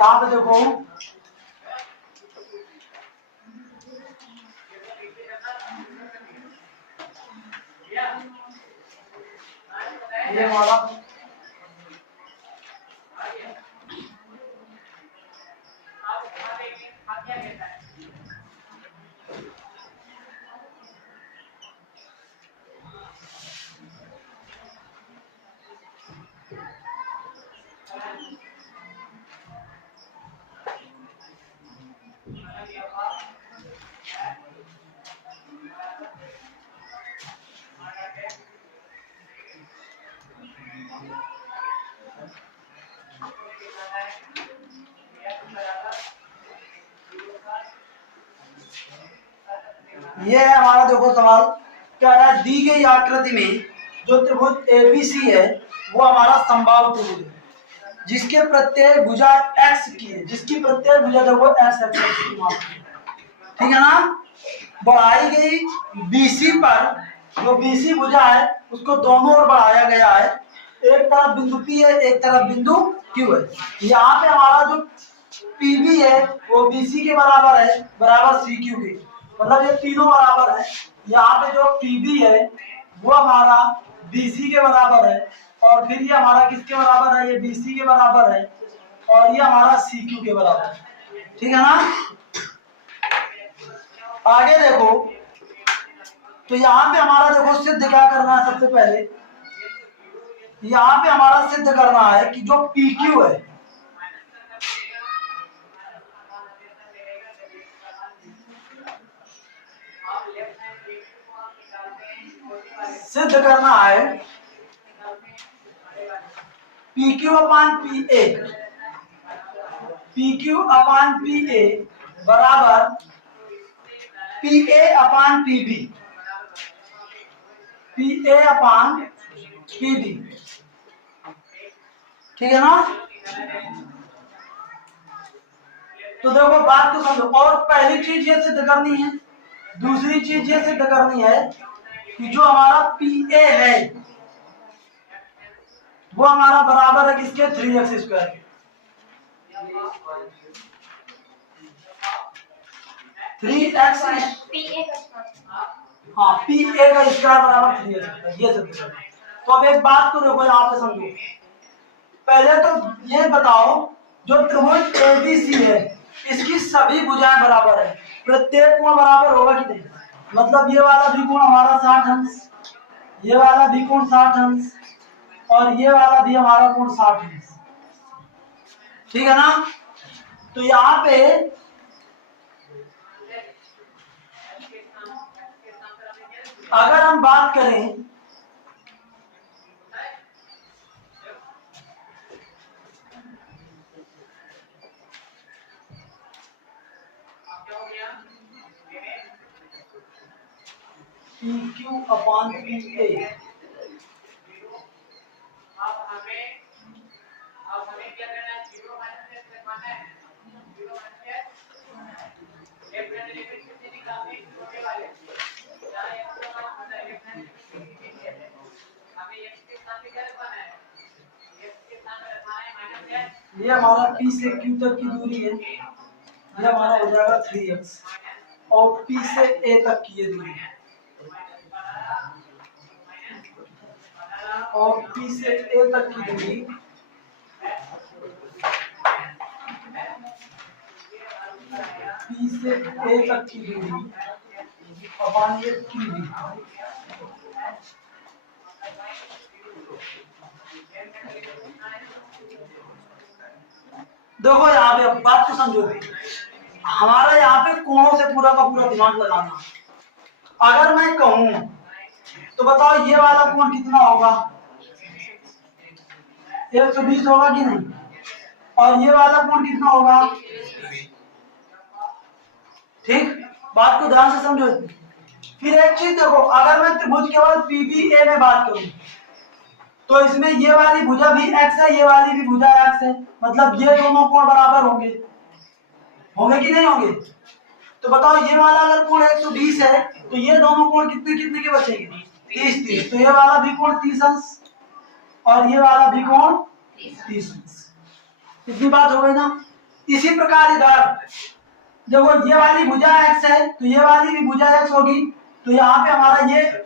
यहाँ पे देखो ये हमारा ये है हमारा देखो सवाल क्या है, दी गई आकृति में जो त्रिभुज एबीसी है वो हमारा समबाहु त्रिभुज है जिसके प्रत्येक भुजा एक्स की है, जिसकी प्रत्येक भुजा देखो एक्स एक्स की मापी है, ठीक है ना। बढ़ाई गई बीसी पर जो बीसी भुजा है उसको दोनों ओर बढ़ाया गया है, एक तरफ बिंदु पी है एक तरफ बिंदु क्यू है। यहाँ पे हमारा जो पीबी है वो बीसी के बराबर है, बराबर सी क्यू के, मतलब ये तीनों बराबर है। यहाँ पे जो पीबी है वो हमारा बीसी के बराबर है और फिर ये हमारा किसके बराबर है, ये बीसी के बराबर है और ये हमारा सी क्यू के बराबर है, ठीक है ना। आगे देखो तो यहाँ पे हमारा देखो सिद्ध क्या करना है, सबसे पहले यहाँ पे हमारा सिद्ध करना है कि जो PQ है सिद्ध करना है PQ अपान PA, PQ अपान PA बराबर PA अपान PB, PA अपान PB, ठीक है ना। तो देखो बात को समझो, और पहली चीज ये सिद्ध करनी है, दूसरी चीज ये सिद्ध करनी है कि जो हमारा PA है वो हमारा बराबर है किसके, 3x स्क्वायर के, 3x हाँ PA का स्क्वायर बराबर 3x, ये सिद्ध करना। तो अब एक बात को देखो यहाँ पे समझो, पहले तो ये बताओ जो त्रिभुज ABC है इसकी सभी भुजाएं बराबर है, प्रत्येक कोण बराबर होगा कि नहीं, मतलब ये वाला भी कोण हमारा 60 अंश, ये वाला भी कोण 60 अंश और ये वाला भी हमारा कोण 60 अंश, ठीक है ना। तो यहाँ पे अगर हम बात करें PQ अपान PA, ये हमारा P से Q तक की दूरी है, ये हमारा हो जाएगा 3x और P से A तक की ये दूरी है और P से A तक की दूरी P से A तक की दूरी अपान ये QB, देखो यहाँ पे अब बात को समझो, हमारा यहाँ पे कोणों से पूरा का पूरा दिमाग लगाना। अगर मैं कहूं तो बताओ ये वाला कोण कितना होगा, 120 होगा कि नहीं, और ये वाला कोण कितना होगा, ठीक, बात को ध्यान से समझो। फिर एक चीज देखो, अगर मैं त्रिभुज केवल PBA में बात करूं तो इसमें ये वाली भुजा भी x है, ये वाली भी भुजा x है, मतलब ये दोनों कोण बराबर होंगे, होंगे कि नहीं होंगे। तो बताओ ये वाला अगर कोण 120 है तो ये दोनों कोण कितने कितने के बचेंगे, 30 30, तो ये वाला भी कोण 30 अंश और ये वाला भी कोण 30 अंश, इतनी बात हो गई ना। इसी प्रकार इधर देखो, ये वाली भुजा x है तो ये वाली भी भुजा x होगी, तो यहाँ पे हमारा ये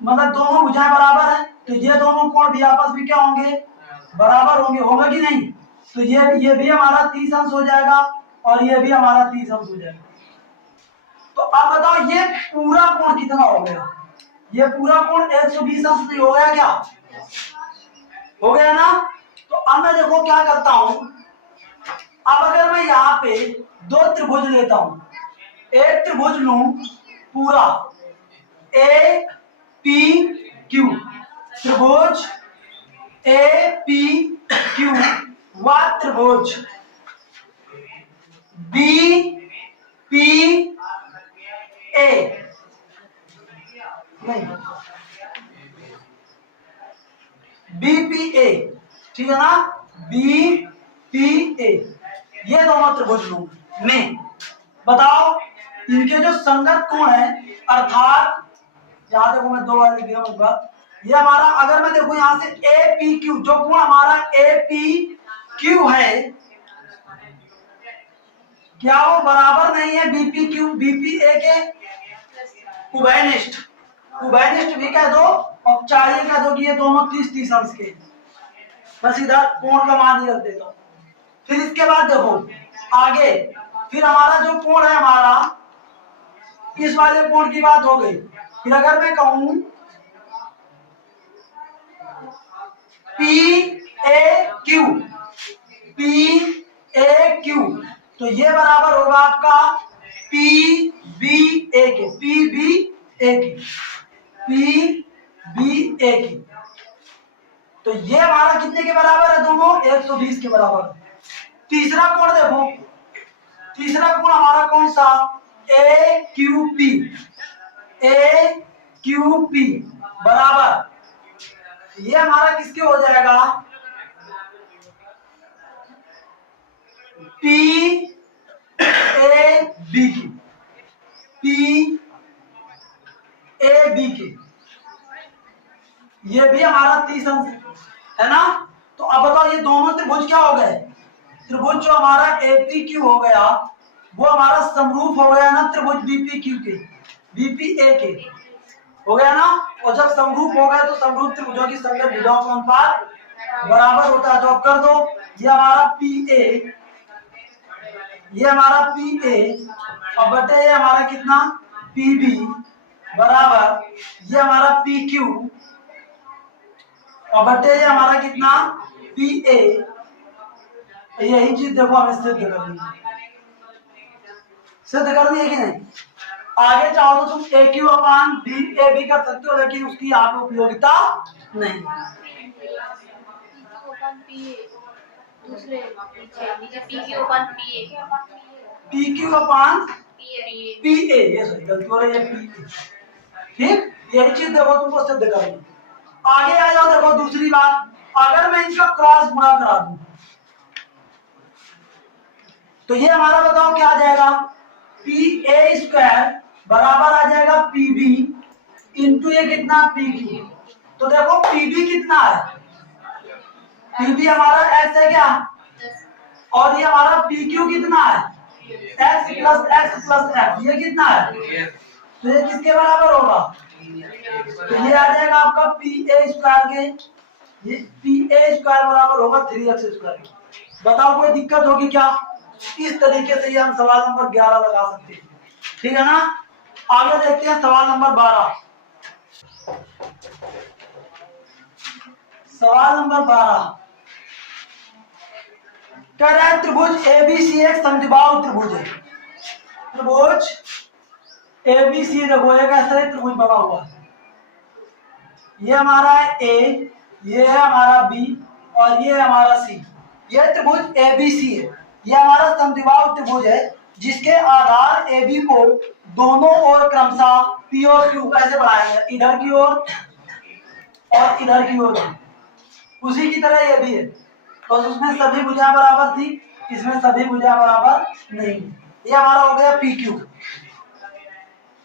मतलब दोनों भुजाएं बराबर है, तो ये दोनों कोण भी आपस में क्या होंगे, बराबर होंगे, होगा कि नहीं। तो ये भी हमारा 30 अंश हो जाएगा और ये भी हमारा 30 अंश हो जाएगा। तो अब बताओ ये पूरा कोण कितना हो गया, ये पूरा कोण 120 अंश नहीं हो गया क्या, हो गया ना। तो अब मैं देखो क्या करता हूं, अब अगर मैं यहाँ पे दो त्रिभुज लेता हूं, एक त्रिभुज लूं पूरा ए पी क्यू, त्रिभुज ए पी क्यू व त्रिभुज बी पी ए, नहीं बी पी ए, ठीक है ना, बी पी ए, ये दोनों त्रिभुज लूं मैं, बताओ इनके जो संगत कोण है, अर्थात यहां देखो मैं दो बार लिख रहा हूं, ये हमारा अगर मैं देखो यहां से ए पी क्यू, जो कोण हमारा ए पी क्यू है, क्या वो बराबर नहीं है बीपी क्यू बीपी ए के, उभयनिष्ठ, उभयनिष्ठ भी कह दो और चाहिए कह दो कि ये दोनों 30-30 अंश के, बस इधर कोण का मान ही रख देता हूं। फिर इसके बाद देखो आगे, फिर हमारा जो कोण है हमारा, इस वाले कोण की बात हो गई। फिर अगर मैं कहूं P A Q, P A Q, तो ये बराबर होगा आपका पी बी ए के, पी बी ए की, पी बी ए की। तो ये हमारा कितने के बराबर है, दोनों 120 के बराबर। तीसरा कोण देखो, तीसरा कोण हमारा कौन सा, ए क्यू पी, ए क्यू पी बराबर, ये हमारा किसके हो जाएगा, पी ए बी की, पी ए बी के, ये भी हमारा 30 अंश है ना। तो अब बताओ ये दोनों त्रिभुज क्या हो गए, त्रिभुज जो हमारा एपी क्यू हो गया वो हमारा समरूप हो गया ना त्रिभुज बीपी क्यू के, बीपी ए के हो गया ना। और जब समरूप हो गया तो समरूप त्रिभुजों की संगत भुजाओं का अनुपात बराबर होता है। तो अब कर दो, ये हमारा पी ए, ये हमारा पी ए और बटे ये हमारा कितना पी बी बराबर, ये हमारा पी क्यू और बटे ये हमारा कितना पी ए। यही चीज देखो हमें सिद्ध करनी है, सिद्ध करनी है कि नहीं। आगे चाहो तो तुम A Q upon B A B कर सकते हो, लेकिन उसकी यहाँ पे उपयोगिता नहीं। P Q upon P A, ये सॉरी गलती हो रही है, पी ए, ठीक। यही चीज देखो तुमको सिद्ध करनी। आगे आ जाओ, देखो दूसरी बात, अगर मैं इनका क्रॉस गुणा करा दूं तो ये हमारा बताओ क्या आ जाएगा, पी ए स्क्वायर बराबर आ जाएगा पी बी इंटू ये कितना पी क्यू। तो देखो पी बी कितना है, पी बी हमारा एक्स है क्या, और ये हमारा पी क्यू कितना है, एक्स प्लस एक्स, ये कितना है, तो ये किसके बराबर होगा, तो ये आ जाएगा आपका पी ए स्क्वायर के, ये पी ए स्क्वायर बराबर होगा 3x स्क्वायर। बताओ कोई दिक्कत होगी क्या। इस तरीके से ये हम सवाल नंबर 11 लगा सकते हैं, ठीक है ना। आगे देखते हैं सवाल नंबर 12। सवाल नंबर 12 कह रहा है त्रिभुज एबीसी एक समद्विबाहु त्रिभुज है। त्रिभुज एबीसी देखो एक ऐसा त्रिभुज बना हुआ है, ये हमारा है ए, ये है हमारा बी और ये है हमारा सी। ये त्रिभुज एबीसी है, ये हमारा समद्विबाहु त्रिभुज है जिसके आधार AB को दोनों ओर क्रमशः P और Q ऐसे बढ़ाएंगे, इधर की ओर और इधर की ओर। उसी की तरह ये भी है, तो उसमें सभी भुजाएं बराबर थी, इसमें सभी भुजाएं बराबर नहीं। ये हमारा हो गया PQ।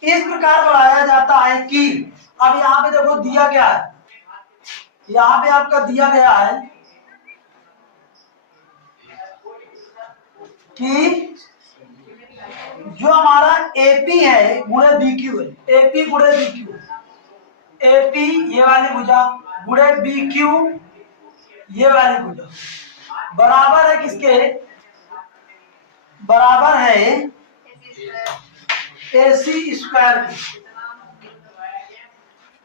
इस प्रकार बढ़ाया जाता है कि अब यहाँ पे देखो दिया गया है, यहाँ पे आपका दिया गया है कि जो हमारा एपी है गुणे बीक्यू है, एपी गुणे बीक्यू, एपी ये वाली भुजा गुणे बीक्यू ये वाली भुजा बराबर है किसके, बराबर है एसी स्क्वायर की,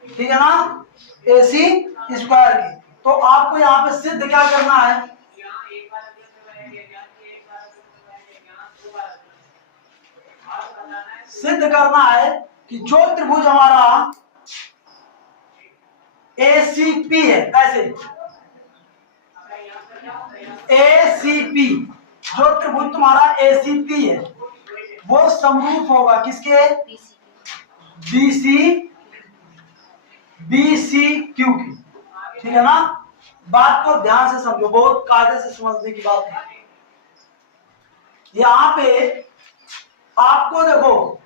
ठीक है ना, एसी स्क्वायर की। तो आपको यहाँ पे सिद्ध क्या करना है, सिद्ध करना है कि जो त्रिभुज हमारा एसीपी है, ऐसे एसीपी, जो त्रिभुज तुम्हारा एसीपी है वो समरूप होगा किसके, बीसी बीसी क्यू की, ठीक है ना। बात को ध्यान से समझो, बहुत कायदे से समझने की बात है। यहां पे आपको देखो,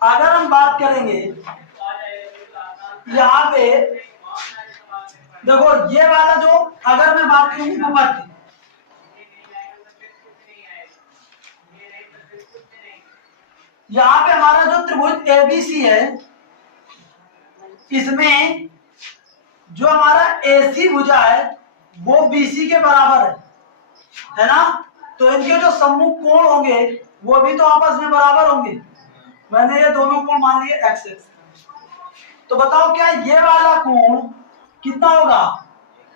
अगर हम बात करेंगे यहाँ पे देखो, ये वाला जो अगर मैं बात करूँ ऊपर की, यहाँ पे हमारा जो त्रिभुज एबीसी है इसमें जो हमारा एसी भुजा है वो बीसी के बराबर है ना। तो इनके जो सम्मुख कोण होंगे वो भी तो आपस में बराबर होंगे। मैंने ये दोनों कोण मान लिए एक्स एक्स। तो बताओ क्या ये वाला कोण कितना होगा,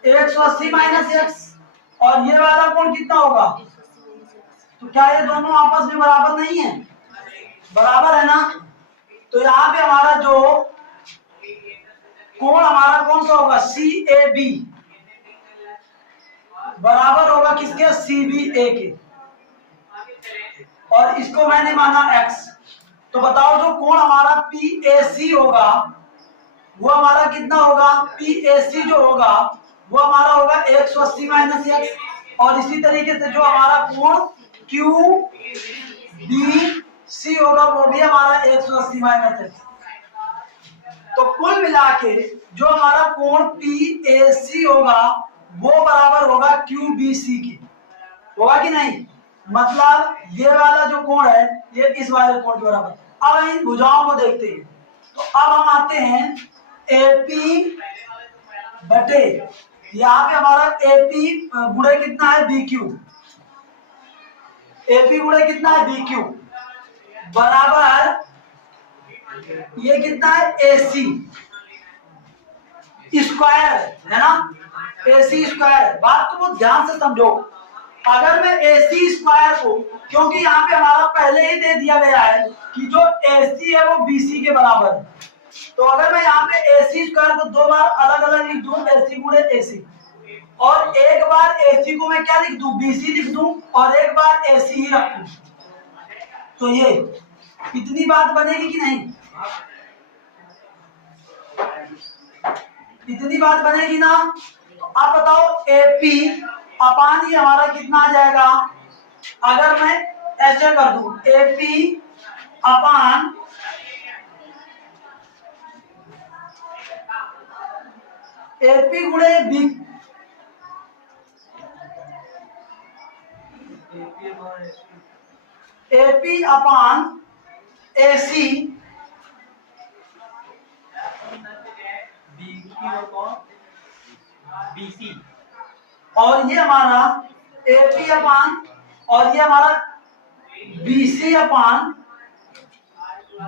180 माइनस एक्स, और ये वाला कोण कितना होगा, तो क्या ये दोनों आपस में बराबर नहीं है, बराबर है ना। तो यहाँ पे हमारा जो कोण हमारा कौन सा होगा, सी ए बी बराबर होगा किसके, सी बी ए के, और इसको मैंने माना x। तो बताओ जो कोण हमारा पी ए सी होगा वो हमारा कितना होगा, पी ए सी जो होगा वो हमारा होगा 180 माइनस एक्स, और इसी तरीके से जो हमारा कोण क्यू बी सी होगा वो भी हमारा 180 माइनस एक्स। तो कुल मिला के जो हमारा कोण पी ए सी होगा वो बराबर होगा क्यू बी सी के, होगा कि नहीं। मतलब ये वाला जो कोण है ये इस वाले कोण के बराबर। अब इन भुजाओं को देखते हैं। तो अब हम आते हैं एपी बटे, यहाँ पे हमारा एपी गुणे कितना है, बी क्यू, एपी गुणे कितना है, बी क्यू बराबर ये कितना है, एसी स्क्वायर है ना, एसी स्क्वायर। बात को बहुत ध्यान से समझो। अगर मैं एसी स्क्वायर को, क्योंकि यहाँ पे हमारा पहले ही दे दिया गया है कि जो एसी है वो बीसी के बराबर है, तो अगर मैं यहाँ पे एसी स्क्वायर को दो बार अलग अलग लिख दूं, एसी गुणे एसी, और एक बार एसी को मैं क्या लिख दूं, बीसी लिख दूं, और एक बार एसी ही रख दूं, तो ये इतनी बात बनेगी कि नहीं, इतनी बात बनेगी ना। तो अब बताओ एपी अपान ये हमारा कितना आ जाएगा, अगर मैं ऐसे कर दूं, एपी अपान एपी गुणे बी, एपी अपान एसी बीसी, और ये हमारा एपी अपान, और ये हमारा बीसी अपान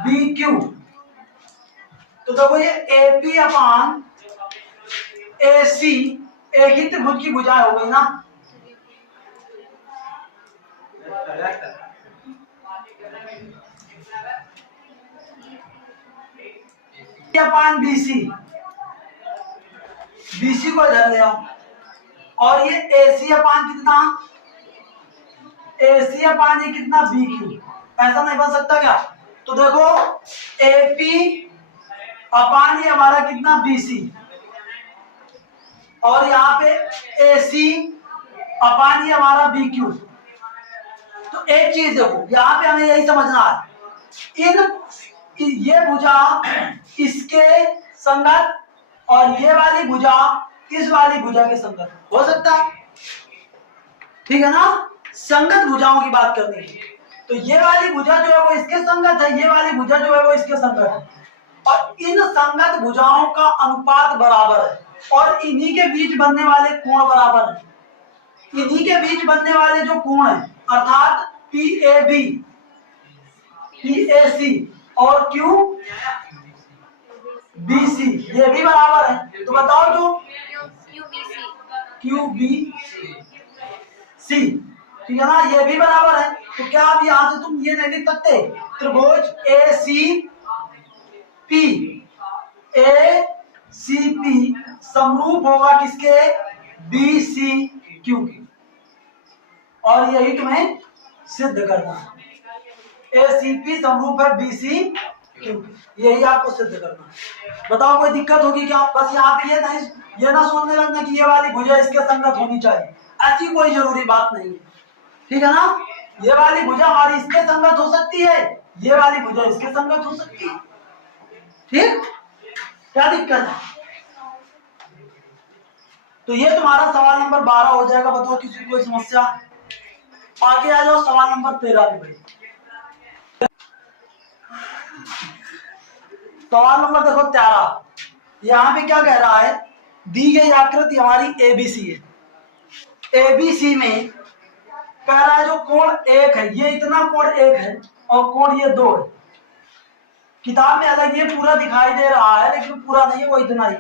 बी क्यू। तो देखो ये एपी अपान एसी एक ही त्रिभुज की भुजा हो गई ना, अपान बीसी, बीसी को इधर ले आओ, और ये एसी अपान कितना, एसी अपान ये कितना, बी क्यू। ऐसा नहीं बन सकता क्या। तो देखो एपी अपान ये हमारा कितना, बीसी, और यहाँ पे एसी अपान ये हमारा बी क्यू। तो एक चीज देखो, यहाँ पे हमें यही समझना है, ये भुजा इसके संगत और ये वाली भुजा इस वाली भुजा के संगत हो सकता है। ठीक है ना, संगत भुजाओं की बात करनी है। तो ये वाली भुजा जो है वो इसके संगत है, ये वाली भुजा जो है वो इसके संगत है, और इन संगत भुजाओं का अनुपात बराबर है, और इन्हीं के बीच बनने वाले कोण बराबर है। इन्हीं के बीच बनने वाले जो कोण है अर्थात PAB, PAC और QBC ये भी बराबर है। तो बताओ जो QBC, ठीक है ना, ये भी बराबर है। तो क्या आप यहां से तुम ये नहीं लिख सकते त्रिभुज ACP समरूप होगा किसके, BCQ के, और यही तुम्हें सिद्ध करना है। ACP समरूप है BCQ, यही आपको सिद्ध करना है। बताओ कोई दिक्कत होगी क्या? बस यहाँ पे ये ना सोचने लगना कि ये वाली भुजा इसके संगत होनी चाहिए, ऐसी कोई जरूरी बात नहीं है, ठीक है ना। ये वाली भुजा हमारी इसके संगत हो सकती है, ये वाली भुजा इसके संगत हो सकती है, ठीक, क्या दिक्कत है? तो ये तुम्हारा सवाल नंबर 12 हो जाएगा। बताओ किसी को कोई समस्या? आगे आ जाओ, सवाल नंबर 13 पे भाई। सवाल नंबर देखो 13, यहाँ पे क्या कह रहा है, दी गई आकृति हमारी ABC है, ABC में कह रहा है जो कोण 1 है, ये इतना कोण 1 है और कोण ये 2 है। किताब में अलग ये पूरा दिखाई दे रहा है, लेकिन पूरा नहीं है, वो इतना ही।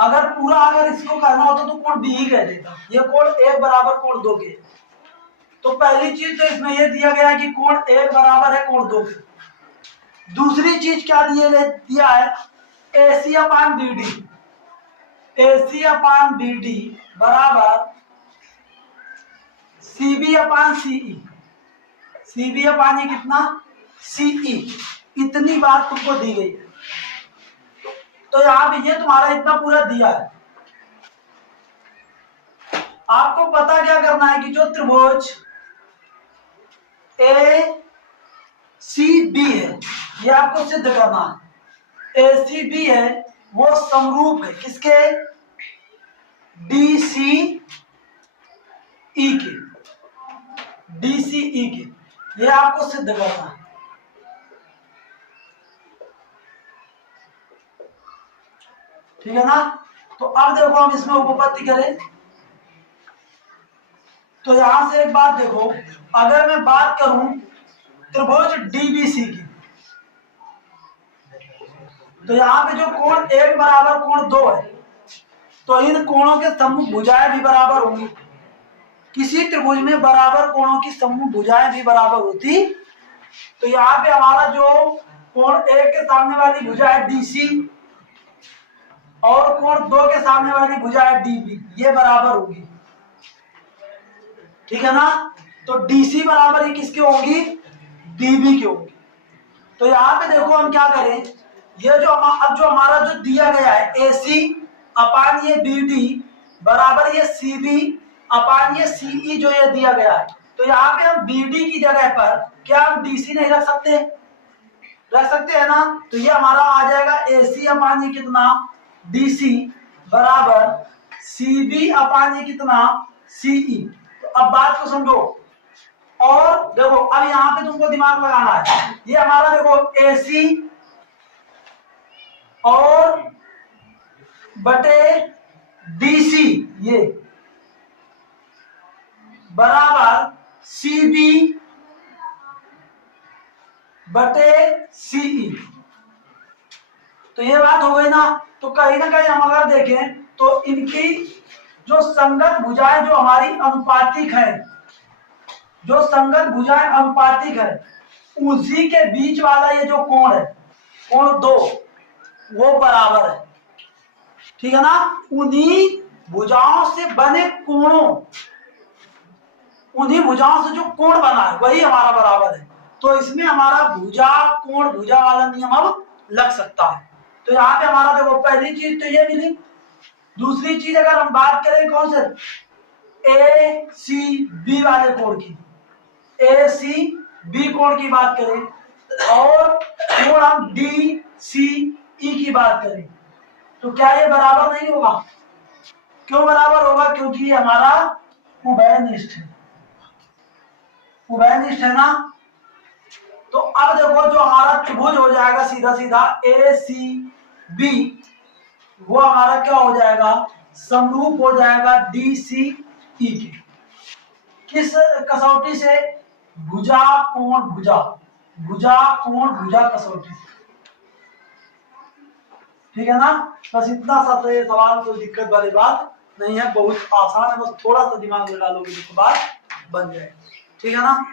अगर पूरा अगर इसको करना होता तो कोण B ही कह देता। ये कोण 1 बराबर कोण 2 के। तो पहली चीज तो इसमें ये दिया गया है कि कोण 1 बराबर है कोण 2 के। दूसरी चीज क्या दिया है, AC अपान BD, AC अपान BD बराबर CB अपान CE, CB अपान ये कितना, CE, इतनी बात तुमको दी गई है। तो यहाँ पे ये तुम्हारा इतना पूरा दिया है। आपको पता क्या करना है कि जो त्रिभुज ACB है ये आपको सिद्ध करना है। ACB है वो समरूप है किसके, DCE के, DCE के, ये आपको सिद्ध करना है। ठीक है ना। तो अब देखो हम इसमें उपपत्ति करें तो यहां से एक बात देखो, अगर मैं बात करूं त्रिभुज DBC की, तो यहाँ पे जो कोण 1 बराबर कोण 2 है, तो इन कोणों के सम्मुख भुजाएं भी बराबर होंगी। किसी त्रिभुज में बराबर कोणों की सम्मुख भुजाएं भी बराबर होती। तो यहाँ पे हमारा जो कोण 1 के सामने वाली भुजा है DC और कोण 2 के सामने वाली भुजा है DB, ये बराबर होगी, ठीक है ना। तो DC बराबर ही किसके होगी, DB की होगी। तो यहाँ पे देखो हम क्या करें, ये जो अब जो हमारा जो दिया गया है AC अपान ये BD बराबर ये CB अपान ये CE जो ये दिया गया है, तो यहाँ पे हम BD की जगह पर क्या हम DC नहीं रख सकते, रख सकते हैं ना। तो ये हमारा आ जाएगा AC अपान ये कितना DC बराबर CB अपान ये कितना CE। तो अब बात को समझो और देखो, अब यहाँ पे तुमको दिमाग लगाना है। ये हमारा देखो AC और बटे DC ये बराबर CB बटे CE। तो ये बात हो गई ना। तो कहीं ना कहीं हम अगर देखें तो इनकी जो संगत भुजाएं जो हमारी अनुपातिक है, जो संगत भुजाएं अनुपातिक है, उसी के बीच वाला ये जो कोण है कोण 2 वो बराबर है, ठीक है ना। उन्हीं भुजाओं से बने कोणों, उन्हीं भुजाओं से जो कोण बना है वही हमारा बराबर है। तो इसमें हमारा भुजा कोण भुजा वाला नियम अब लग सकता है। तो यहाँ पे हमारा देखो पहली चीज तो ये मिली। दूसरी चीज अगर हम बात करें कौन से, ACB वाले कोण की, ACB कोण की बात करें और कोण हम DCE की बात करें, तो क्या ये बराबर नहीं होगा? क्यों बराबर होगा? क्योंकि ये हमारा उभयनिष्ठ है, उभयनिष्ठ है ना। तो अब देखो जो हमारा त्रिभुज हो जाएगा सीधा सीधा ए सी बी, वो हमारा क्या हो जाएगा, समरूप हो जाएगा डी सी ई के। किस कसौटी से, भुजा कोण भुजा, भुजा कोण भुजा कसौटी से। ठीक है ना। बस इतना सा तो ये सवाल, कोई दिक्कत वाली बात नहीं है, बहुत आसान है, बस थोड़ा सा दिमाग में डालोगे तो बात बन जाएगी। ठीक है ना।